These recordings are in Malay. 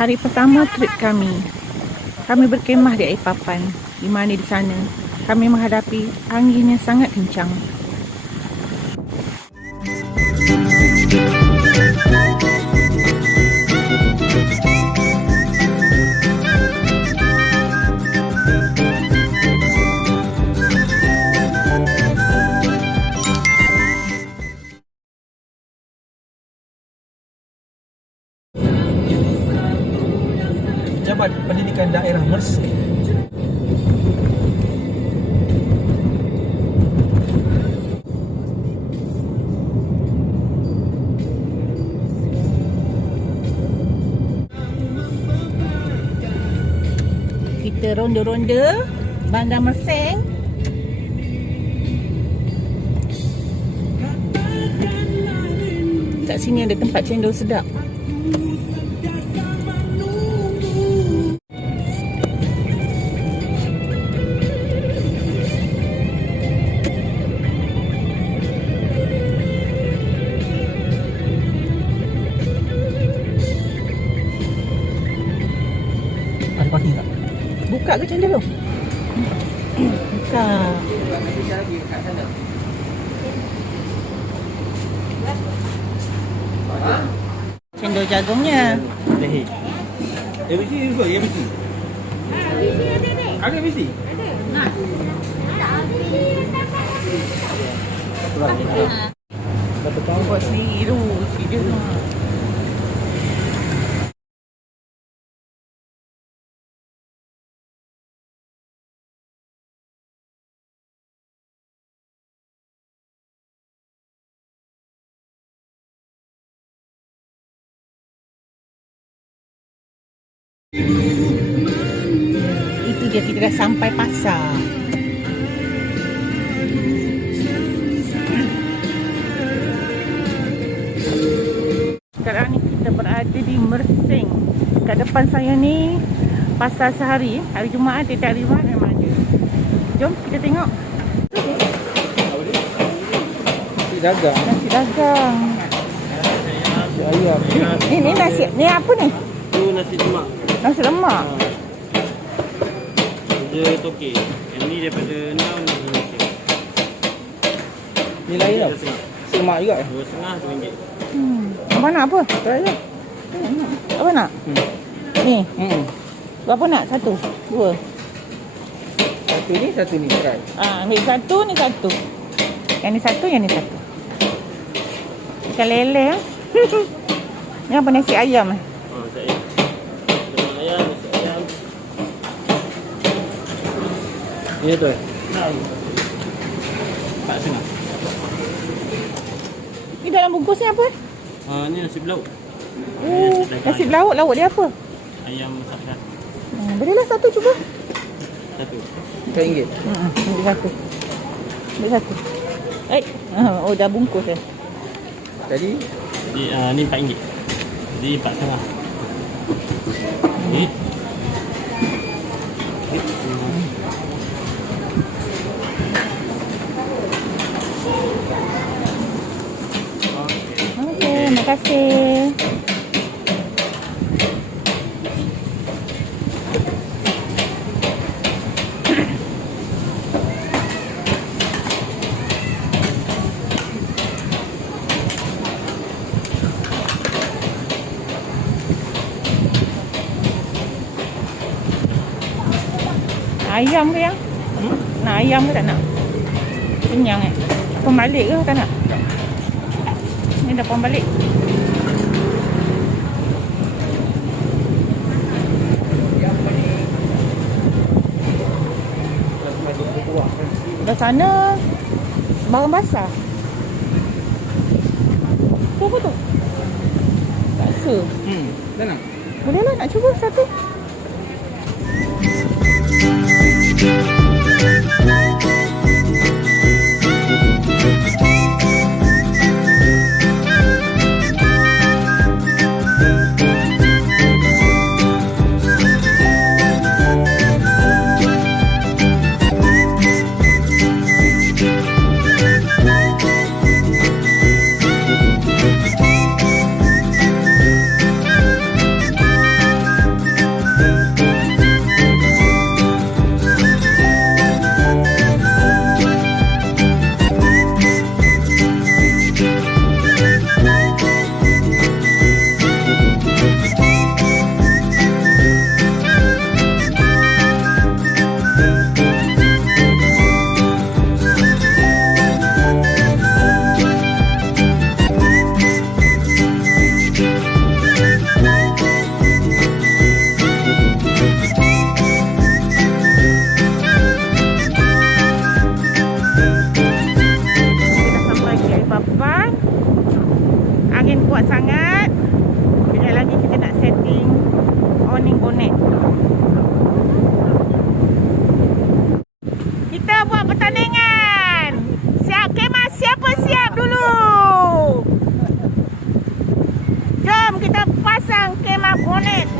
Hari pertama trip kami. Kami berkemah di Air Papan, di mana di sana kami menghadapi angin yang sangat kencang. Pejabat Pendidikan Daerah Mersing. Kita ronda-ronda Bandar Mersing. Kat sini ada tempat cendol sedap. Ada parking tak? Buka ke cendol tu? Buka. Cendol jagungnya. Leher. ABC juga, ABC. Ada ABC? Ada. Buat sendiri tu. Video tu. Itu dia, kita dah sampai pasar. Sekarang ni kita berada di Mersing. Kat depan saya ni pasar sehari. Hari Jumaat, tiap hari Jumaat memang ada. Jom kita tengok. Nasi dagang. Nasi dagang. Nasi ayam. Ini nasi, ni apa ni? Itu nasi lemak. Nasi lemak. Dia toke. Yang ni daripada 6 Indonesia. Ni lain tau. Semak juga eh. RM2.5 RM2. Abang nak apa? Try je. Apa nak? Ni. Berapa nak? Satu? Dua? Satu ni try. Ambil satu, ni satu. Yang ni satu, yang ni satu. Ikan lele eh. Ni apa, nasi ayam eh? Nasi ayam. Nasi ayam. Ni tu eh. RM4.5. Ni dalam bungkus ni apa? Ni nasi belauk. Oh, nasi belauk. Lauk dia apa? Ayam masak. Berilah satu cuba. Satu. RM1. Ambil satu. Ambil satu. Oh, dah bungkus eh. Jadi Ni RM4. Jadi RM4.5. Ni. Terima kasih. Ayam ke yang? Nak ayam ke tak nak? Kenyang eh? Pembalik ke tak nak? Ni dah pembalik. Dah sana barang basah. Tu apa tu? Bakso. dah nak. Boleh lah, nak cuba satu. Monet.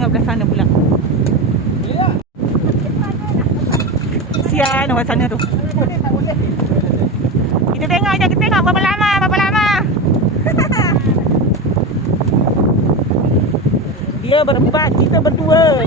tengok belah sana pula. Sian orang sana tu. Kita tengok je, kita tengok berapa lama, berapa lama. Dia berempat, kita berdua.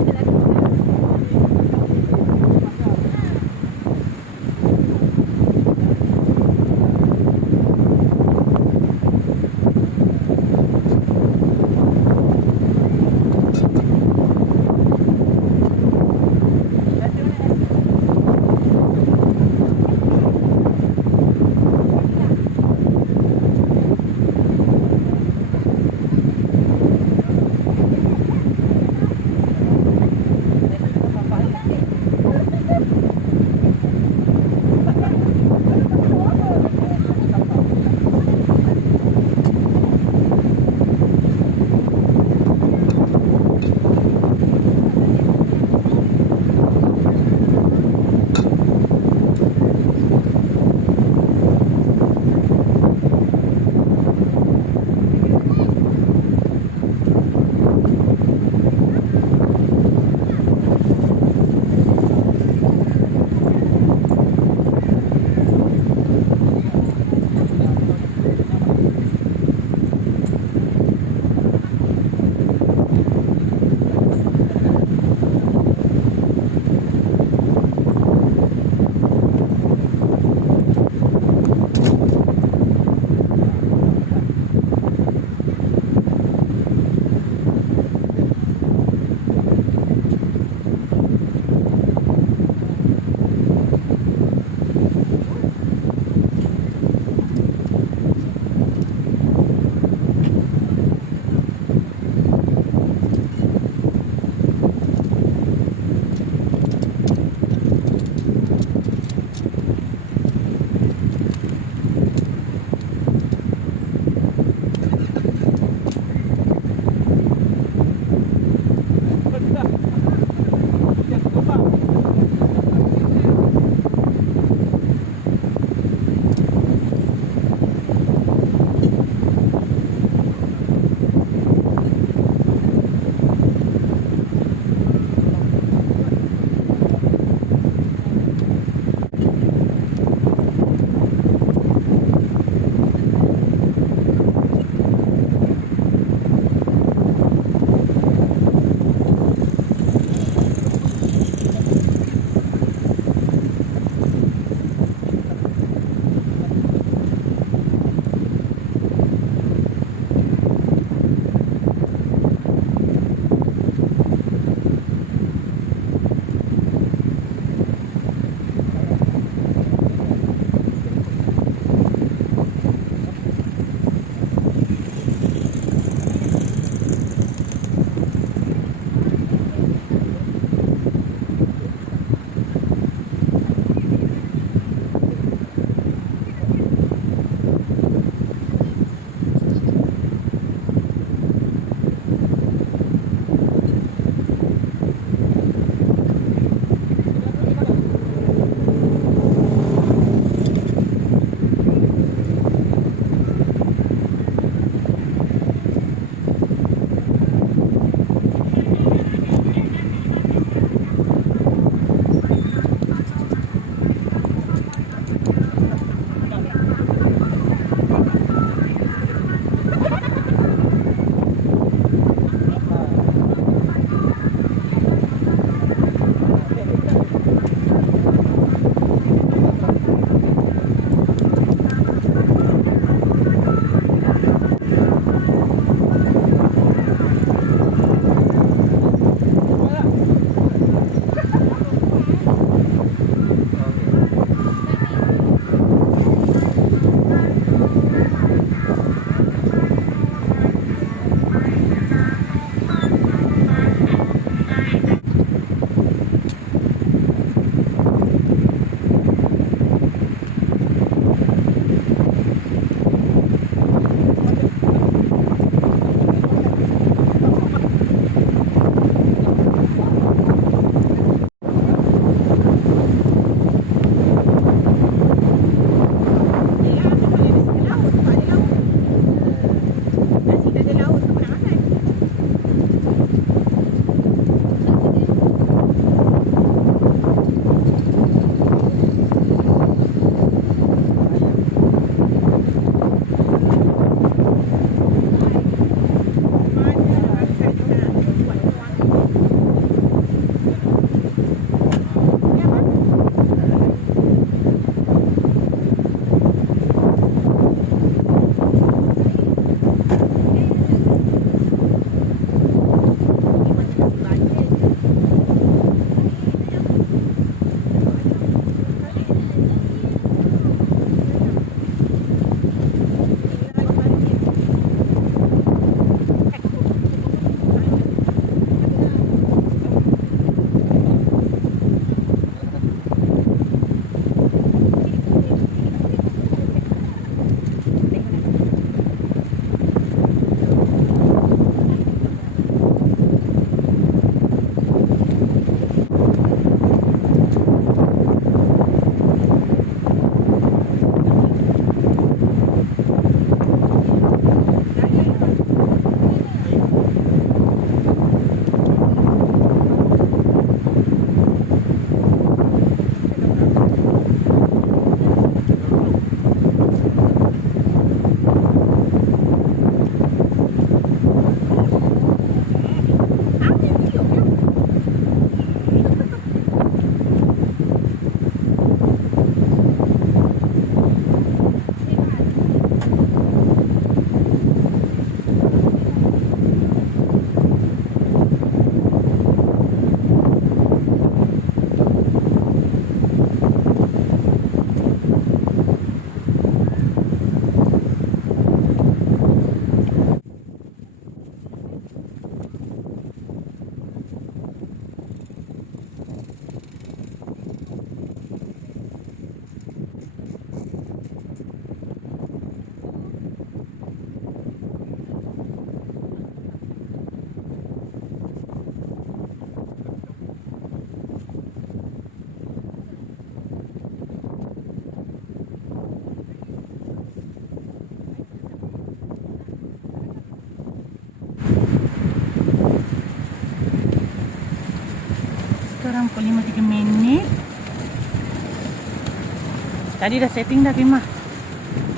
Sekarang pukul 5.03. Tadi dah setting dah khemah.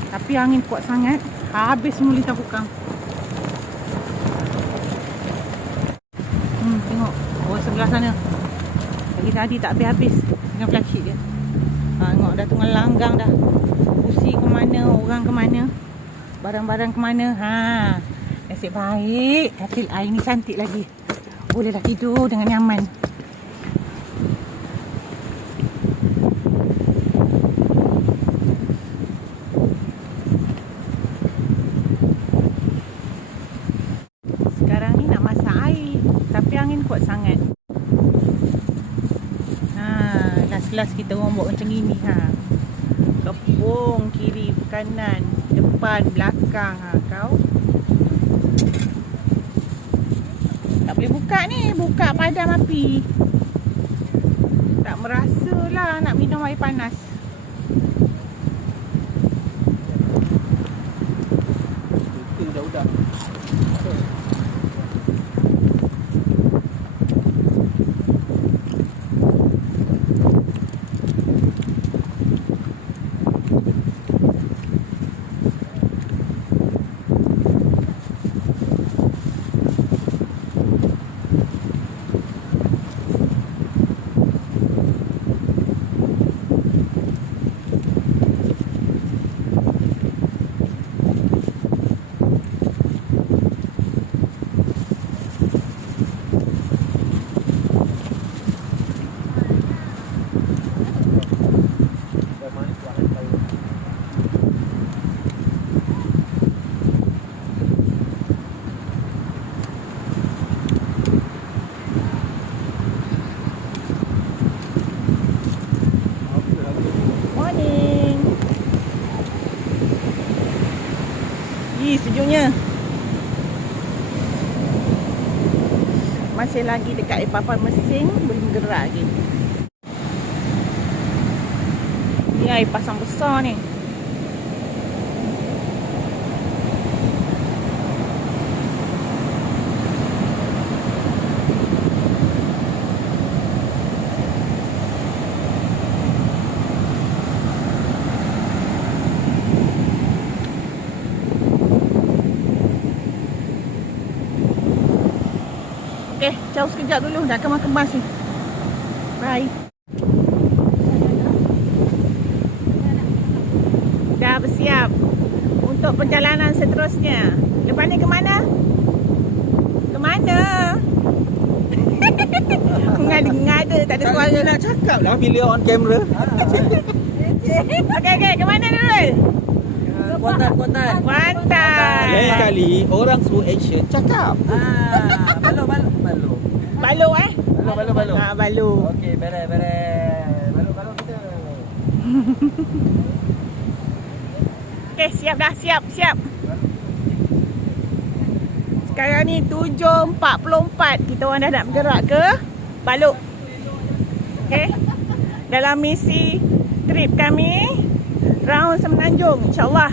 Tapi angin kuat sangat. Habis semua lintah bukang. Tengok. Oh, sebelah sana. Lagi tadi tak habis-habis dengan flashlight dia. Tengok dah tengah langgang dah. Busi ke mana, orang ke mana, barang-barang ke mana. Nasib baik katil air ni cantik lagi. Bolehlah tidur dengan nyaman. Sekarang ni nak masak air, tapi angin kuat sangat. Last kita orang buat macam gini. Kepung kiri, kanan, depan, belakang. Kau tak boleh buka ni. Buka padam api. Tak merasalah nak minum air panas. Itu dah. Sejuknya. Masih lagi dekat D'Air Papan Mersing, belum gerak lagi. Ni air pasang besar ni. Jauh sekejap dulu, dah kemas-kemas ni. Bye. Dah bersiap untuk perjalanan seterusnya. Lepas ni ke mana? Ke mana? Ngada-ngada, tak ada suara. Nak cakap lah bila on camera. Okey, ke mana dulu? Kuantan. Lain Kuantan. kali orang suruh action cakap. Balok Balok. balok. Okey, beres. Balok kita. Okey, siap dah, siap. Sekarang ni 7.44. Kita orang dah nak bergerak ke Balok. Okey. Dalam misi trip kami round Semenanjung, insya-Allah.